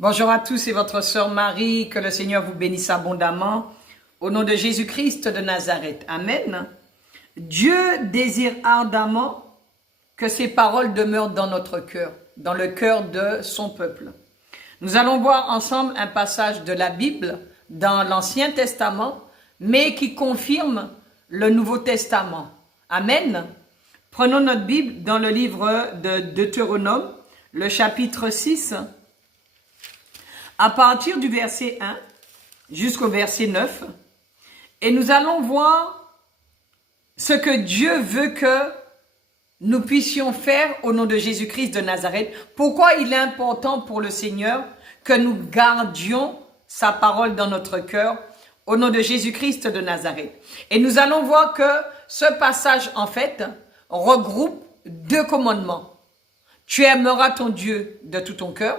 Bonjour à tous, c'est votre sœur Marie, que le Seigneur vous bénisse abondamment. Au nom de Jésus-Christ de Nazareth. Amen. Dieu désire ardemment que ses paroles demeurent dans notre cœur, dans le cœur de son peuple. Nous allons voir ensemble un passage de la Bible dans l'Ancien Testament, mais qui confirme le Nouveau Testament. Amen. Prenons notre Bible dans le livre de Deutéronome, le chapitre 6, à partir du verset 1 jusqu'au verset 9, et nous allons voir ce que Dieu veut que nous puissions faire au nom de Jésus-Christ de Nazareth. Pourquoi il est important pour le Seigneur que nous gardions sa parole dans notre cœur au nom de Jésus-Christ de Nazareth. Et nous allons voir que ce passage, en fait, regroupe deux commandements. Tu aimeras ton Dieu de tout ton cœur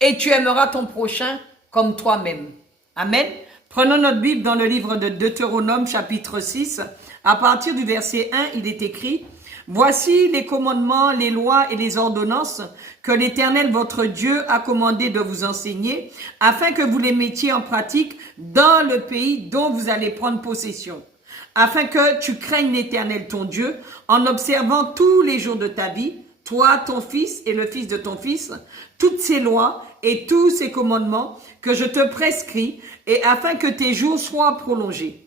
et tu aimeras ton prochain comme toi-même. Amen. Prenons notre Bible dans le livre de Deutéronome, chapitre 6. À partir du verset 1, il est écrit: Voici les commandements, les lois et les ordonnances que l'Éternel votre Dieu a commandé de vous enseigner, afin que vous les mettiez en pratique dans le pays dont vous allez prendre possession, afin que tu craignes l'Éternel ton Dieu en observant tous les jours de ta vie, toi, ton fils et le fils de ton fils, toutes ces lois et tous ces commandements que je te prescris, et afin que tes jours soient prolongés.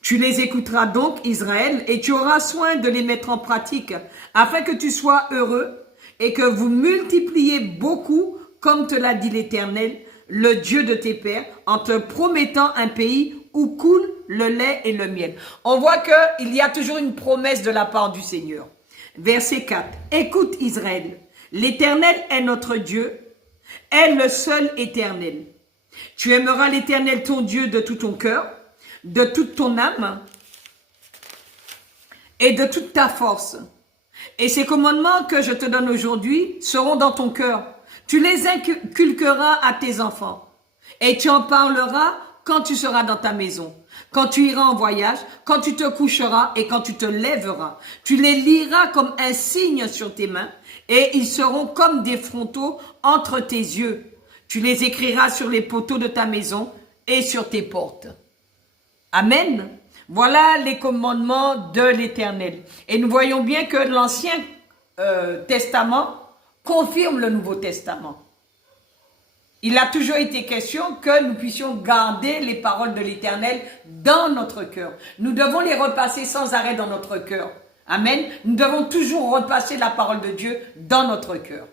Tu les écouteras donc, Israël, et tu auras soin de les mettre en pratique, afin que tu sois heureux et que vous multipliez beaucoup, comme te l'a dit l'Éternel, le Dieu de tes pères, en te promettant un pays où coule le lait et le miel. On voit qu'il y a toujours une promesse de la part du Seigneur. Verset 4. Écoute Israël, l'Éternel est notre Dieu, est le seul Éternel. Tu aimeras l'Éternel ton Dieu de tout ton cœur, de toute ton âme et de toute ta force. Et ces commandements que je te donne aujourd'hui seront dans ton cœur. Tu les inculqueras à tes enfants et tu en parleras quand tu seras dans ta maison, quand tu iras en voyage, quand tu te coucheras et quand tu te lèveras. Tu les liras comme un signe sur tes mains et ils seront comme des frontaux entre tes yeux. Tu les écriras sur les poteaux de ta maison et sur tes portes. Amen. Voilà les commandements de l'Éternel. Et nous voyons bien que l'Ancien Testament confirme le Nouveau Testament. Il a toujours été question que nous puissions garder les paroles de l'Éternel dans notre cœur. Nous devons les repasser sans arrêt dans notre cœur. Amen. Nous devons toujours repasser la parole de Dieu dans notre cœur.